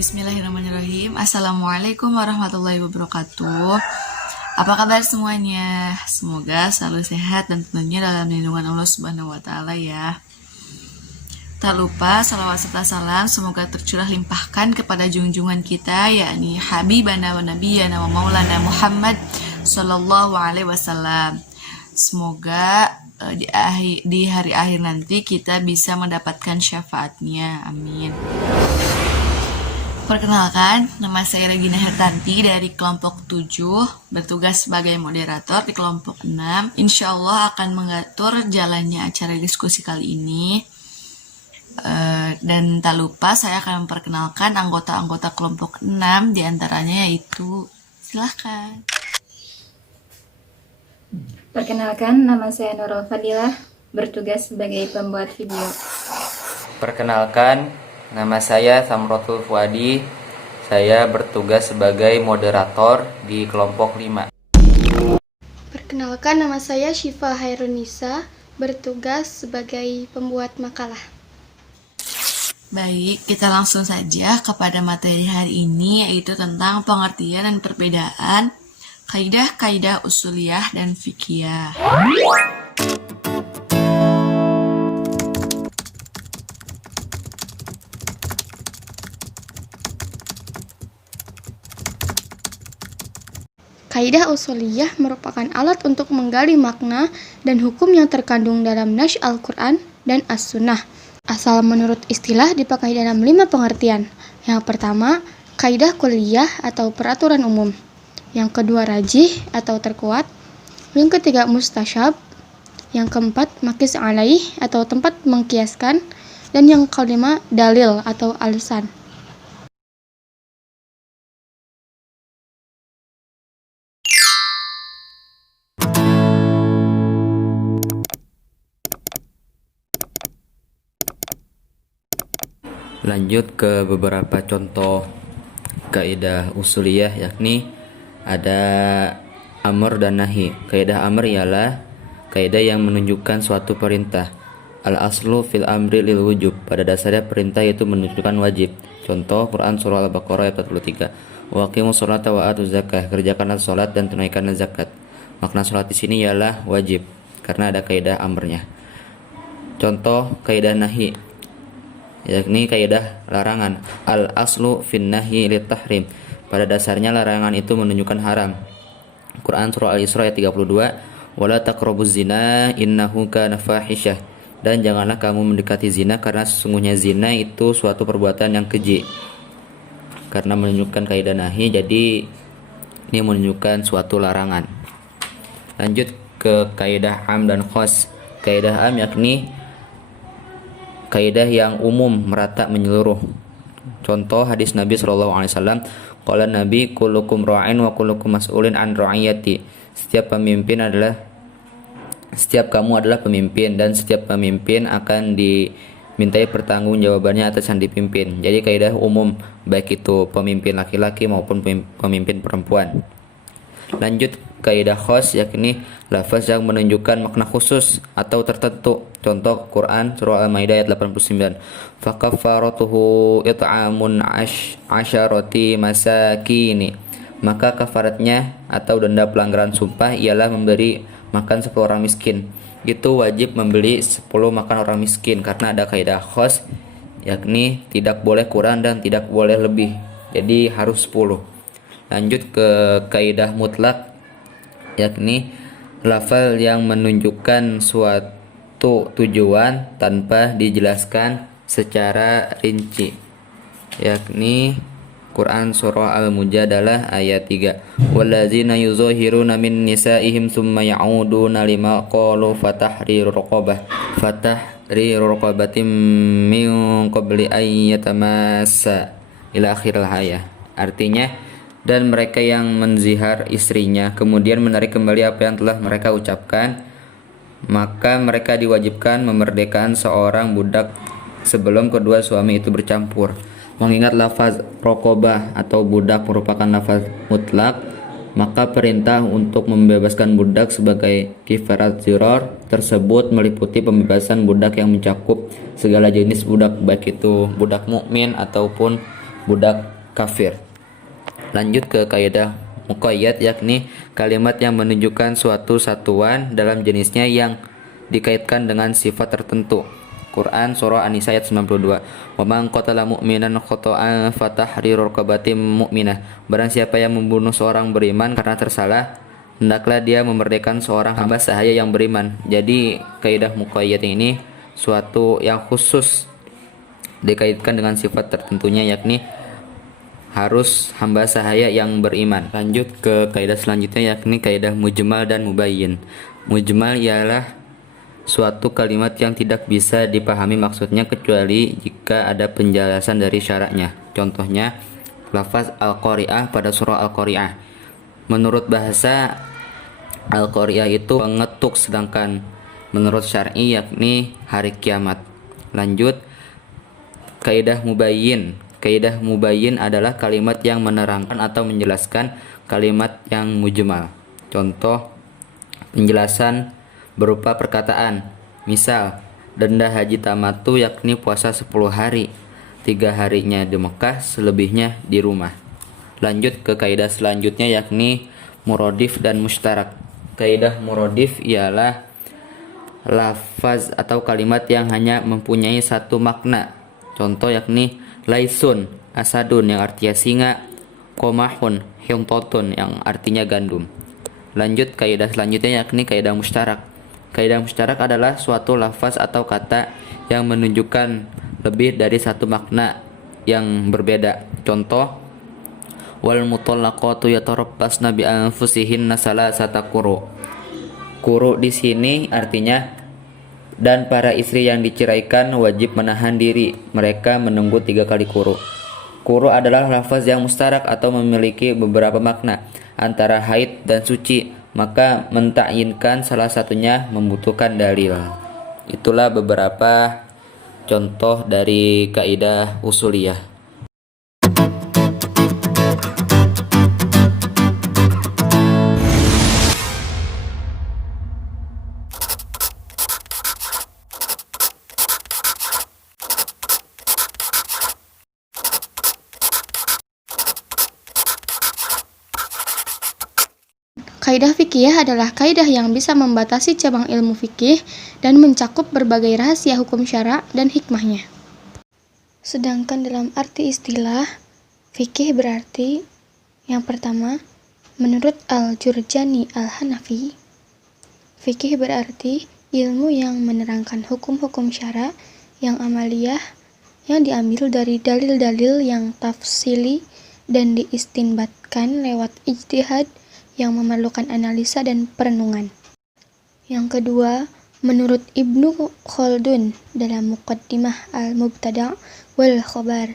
Bismillahirrahmanirrahim. Assalamualaikum warahmatullahi wabarakatuh. Apa kabar semuanya? Semoga selalu sehat dan tentunya dalam lindungan Allah Subhanahu wa taala ya. Tak lupa salawat serta salam semoga tercurah limpahkan kepada junjungan kita yakni Habibana wa Nabiyana wa Maulana Muhammad sallallahu alaihi wasallam. Semoga di hari akhir nanti kita bisa mendapatkan syafaatnya. Amin. Perkenalkan, nama saya Regina Hertanti dari kelompok 7, bertugas sebagai moderator di kelompok 6. Insya Allah akan mengatur jalannya acara diskusi kali ini. Dan tak lupa saya akan memperkenalkan anggota-anggota kelompok 6, diantaranya yaitu, silahkan. Perkenalkan, nama saya Nurul Fadilah, bertugas sebagai pembuat video. Perkenalkan, nama saya Samrotul Fuadi. Saya bertugas sebagai moderator di kelompok 5. Perkenalkan, nama saya Syifa Hairunisa, bertugas sebagai pembuat makalah. Baik, kita langsung saja kepada materi hari ini, yaitu tentang pengertian dan perbedaan kaidah-kaidah usuliyah dan fikiyah. Kaidah usuliyah merupakan alat untuk menggali makna dan hukum yang terkandung dalam Nas Al-Quran dan As-Sunnah. Asal menurut istilah dipakai dalam 5 pengertian. Yang pertama, kaidah kulliyah atau peraturan umum. Yang kedua, rajih atau terkuat. Yang ketiga, mustasyab. Yang keempat, makis alaih atau tempat mengkiaskan. Dan yang kelima, dalil atau alasan. Lanjut ke beberapa contoh kaidah usuliyah, yakni ada amr dan nahi. Kaidah amr ialah kaidah yang menunjukkan suatu perintah. Al-aslu fil amri lil wujub. Pada dasarnya perintah itu menunjukkan wajib. Contoh Quran surah Al-Baqarah ayat 43. Wa aqimus sholata wa atuz zakah. Kerjakanlah salat dan tunaikanlah zakat. Makna salat di sini ialah wajib karena ada kaidah amrnya. Contoh kaidah nahi, yakni kaidah larangan. Al-aslu fin nahyi lit tahrim. Pada dasarnya larangan itu menunjukkan haram. Quran surah Al-Isra ayat 32. Wala taqrabuz zina innahu kana fahisyah. Dan janganlah kamu mendekati zina karena sesungguhnya zina itu suatu perbuatan yang keji. Karena menunjukkan kaidah nahi, jadi ini menunjukkan suatu larangan. Lanjut ke kaidah am dan khas. Kaidah am yakni kaidah yang umum, merata, menyeluruh. Contoh hadis Nabi SAW. Qala Nabi kullukum ra'in wa kullukum mas'ulin an ra'iyati. Setiap kamu adalah pemimpin dan setiap pemimpin akan dimintai pertanggungjawabannya atas yang dipimpin. Jadi kaidah umum, baik itu pemimpin laki-laki maupun pemimpin perempuan. Lanjut kaidah khas, yakni lafaz yang menunjukkan makna khusus atau tertentu. Contoh Quran surah Al-Maidah ayat 89. Fakaffaratuhu it'amun asyarati masakini. Maka kafaratnya atau denda pelanggaran sumpah ialah memberi makan 10 orang miskin. Itu wajib membeli 10 makan orang miskin karena ada kaidah khas, yakni tidak boleh kurang dan tidak boleh lebih. Jadi harus 10. Lanjut ke kaidah mutlak, yakni lafal yang menunjukkan suatu tujuan tanpa dijelaskan secara rinci, yakni Quran surah Al-Mujadalah ayat 3. Wallazina yuzahiruna min nisaihim summa ya'uduna lima qalu fatahriru raqabatin min qabli an yatamassa ila akhiril ayat. Artinya, dan mereka yang menzihar istrinya kemudian menarik kembali apa yang telah mereka ucapkan, maka mereka diwajibkan memerdekakan seorang budak sebelum kedua suami itu bercampur. Mengingat lafaz raqabah atau budak merupakan lafaz mutlak, maka perintah untuk membebaskan budak sebagai kifarat zirar tersebut meliputi pembebasan budak yang mencakup segala jenis budak, baik itu budak mukmin ataupun budak kafir. Lanjut ke kaidah muqayyad, yakni kalimat yang menunjukkan suatu satuan dalam jenisnya yang dikaitkan dengan sifat tertentu. Quran surah An-Nisa ayat 92. Wa man qatala mu'minan khata'an fatahriru raqabatin mu'minah. Barang siapa yang membunuh seorang beriman karena tersalah, hendaklah dia memerdekakan seorang hamba sahaya yang beriman. Jadi kaidah muqayyad ini suatu yang khusus dikaitkan dengan sifat tertentunya, yakni harus hamba sahaya yang beriman. Lanjut ke kaidah selanjutnya, yakni kaidah mujmal dan mubayyin. Mujmal ialah suatu kalimat yang tidak bisa dipahami maksudnya kecuali jika ada penjelasan dari syaratnya. Contohnya, lafaz Al-Qari'ah pada surah Al-Qari'ah. Menurut bahasa, Al-Qari'ah itu pengetuk, sedangkan menurut syar'i yakni hari kiamat. Lanjut, kaidah mubayyin. Kaidah mubayyin adalah kalimat yang menerangkan atau menjelaskan kalimat yang mujmal. Contoh penjelasan berupa perkataan, misal denda haji tamatu yakni puasa 10 hari, 3 harinya di Mekah, selebihnya di rumah. Lanjut ke kaidah selanjutnya, yakni muradif dan mustarak. Kaidah muradif ialah lafaz atau kalimat yang hanya mempunyai satu makna. Contoh yakni laisun, asadun yang artinya singa, komahun, himtotun yang artinya gandum. Lanjut kaidah selanjutnya, yakni kaidah mustarak. Kaidah mustarak adalah suatu lafaz atau kata yang menunjukkan lebih dari satu makna yang berbeda. Contoh, wal mutallaqatu yatarabbasna bi anfusihinna salasata quru. Quru di sini artinya dan para istri yang diceraikan wajib menahan diri, mereka menunggu 3 kali quru. Quru adalah lafaz yang mustarak atau memiliki beberapa makna antara haid dan suci, maka mentakyinkan salah satunya membutuhkan dalil. Itulah beberapa contoh dari kaidah usuliyah. Kaidah fikih adalah kaidah yang bisa membatasi cabang ilmu fikih dan mencakup berbagai rahasia hukum syara dan hikmahnya. Sedangkan dalam arti istilah, fikih berarti yang pertama, menurut Al-Jurjani Al-Hanafi, fikih berarti ilmu yang menerangkan hukum-hukum syara yang amaliyah yang diambil dari dalil-dalil yang tafsili dan diistinbatkan lewat ijtihad yang memerlukan analisa dan perenungan. Yang kedua, menurut Ibnu Khaldun dalam Muqaddimah Al-Mubtada' wal Khabar,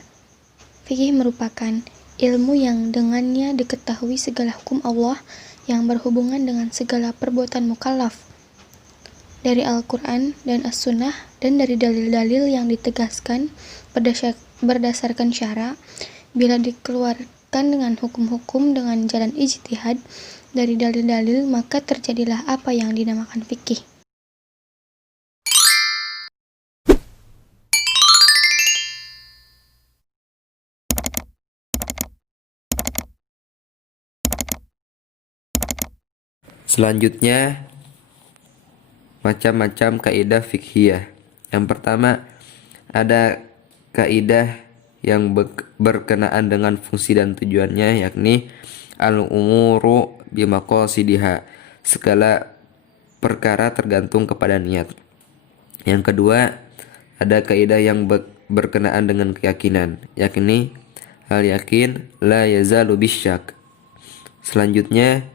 fikih merupakan ilmu yang dengannya diketahui segala hukum Allah yang berhubungan dengan segala perbuatan mukallaf dari Al-Quran dan As-Sunnah dan dari dalil-dalil yang ditegaskan berdasarkan syara. Bila dikeluarkan dengan hukum-hukum dengan jalan ijtihad dari dalil-dalil, maka terjadilah apa yang dinamakan fikih. Selanjutnya, macam-macam kaidah fikhiyah. Yang pertama, ada kaidah yang berkenaan dengan fungsi dan tujuannya, yakni al-umuru bimaqasidiha, segala perkara tergantung kepada niat. Yang kedua, ada kaidah yang berkenaan dengan keyakinan, yakni hal yakin la yazalu bisyak. Selanjutnya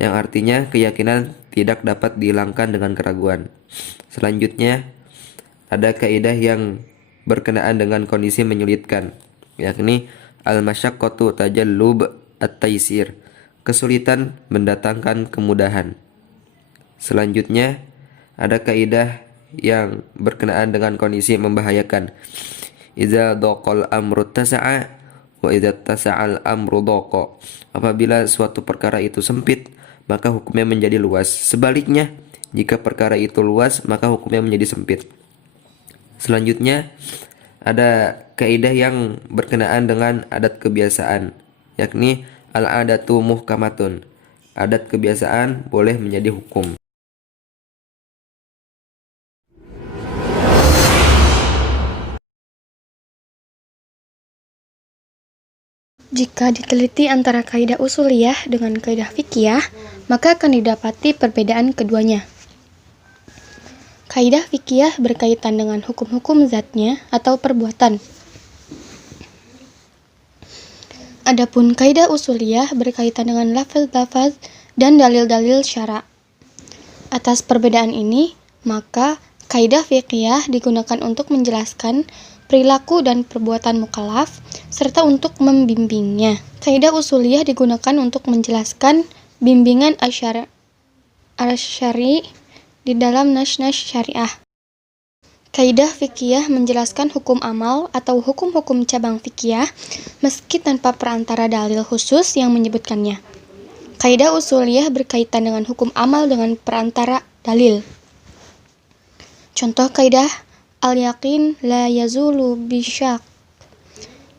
yang artinya keyakinan tidak dapat dihilangkan dengan keraguan. Selanjutnya ada kaidah yang berkenaan dengan kondisi menyulitkan, yakni al-masyaqqatu tajallub at-taisir. Kesulitan mendatangkan kemudahan. Selanjutnya ada kaidah yang berkenaan dengan kondisi membahayakan. Idza daqal amru tasa'a wa idza tasa'al amru daqa. Apabila suatu perkara itu sempit, maka hukumnya menjadi luas. Sebaliknya, jika perkara itu luas, maka hukumnya menjadi sempit. Selanjutnya ada kaidah yang berkenaan dengan adat kebiasaan, yakni al-adatu muhkamatun. Adat kebiasaan boleh menjadi hukum. Jika diteliti antara kaidah usuliyah dengan kaidah fikih, maka akan didapati perbedaan keduanya. Kaidah fikih berkaitan dengan hukum-hukum zatnya atau perbuatan. Adapun kaidah usuliyah berkaitan dengan lafaz-lafaz dan dalil-dalil syara'. Atas perbedaan ini, maka kaidah fikih digunakan untuk menjelaskan perilaku dan perbuatan mukallaf serta untuk membimbingnya. Kaidah usuliyah digunakan untuk menjelaskan bimbingan asyari di dalam nas-nas syariah. Kaidah fikih menjelaskan hukum amal atau hukum-hukum cabang fikih meski tanpa perantara dalil khusus yang menyebutkannya. Kaidah usuliyah berkaitan dengan hukum amal dengan perantara dalil. Contoh kaidah al-yaqin la yazulu bisyak.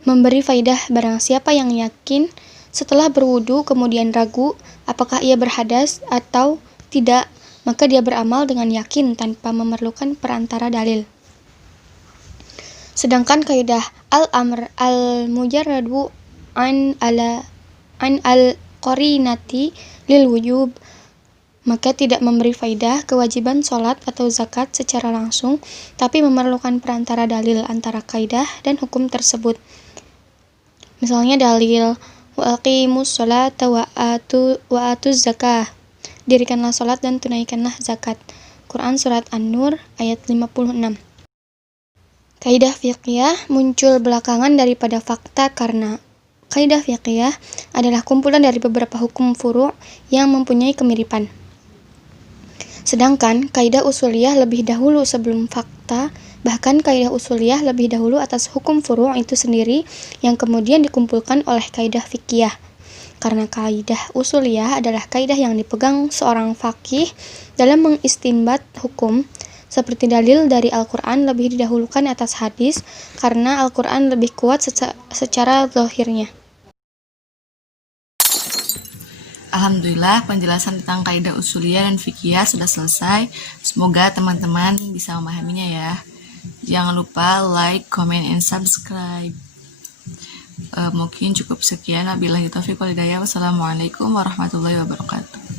Memberi faidah barang siapa yang yakin setelah berwudu kemudian ragu apakah ia berhadas atau tidak, maka dia beramal dengan yakin tanpa memerlukan perantara dalil. Sedangkan kaidah al-amr al-mujarradu an al-qarinati lil wujub, maka tidak memberi faidah kewajiban sholat atau zakat secara langsung, tapi memerlukan perantara dalil antara kaidah dan hukum tersebut. Misalnya dalil wa aqimus sholata wa atuz zakah. Dirikanlah sholat dan tunaikanlah zakat. Quran Surat An-Nur ayat 56. Kaidah fiqhiyah muncul belakangan daripada fakta karena kaidah fiqhiyah adalah kumpulan dari beberapa hukum furu' yang mempunyai kemiripan. Sedangkan kaidah usuliyah lebih dahulu sebelum fakta, bahkan kaidah usuliyah lebih dahulu atas hukum furu' itu sendiri yang kemudian dikumpulkan oleh kaidah fiqhiyah. Karena kaidah usuliyah adalah kaidah yang dipegang seorang faqih dalam mengistinbat hukum, seperti dalil dari Al-Quran lebih didahulukan atas hadis karena Al-Quran lebih kuat secara zahirnya. Alhamdulillah, penjelasan tentang kaidah usuliyah dan fikih sudah selesai. Semoga teman-teman bisa memahaminya ya. Jangan lupa like, comment, and subscribe. Mungkin cukup sekian. Wabillahi taufiq wal hidayah. Wassalamualaikum warahmatullahi wabarakatuh.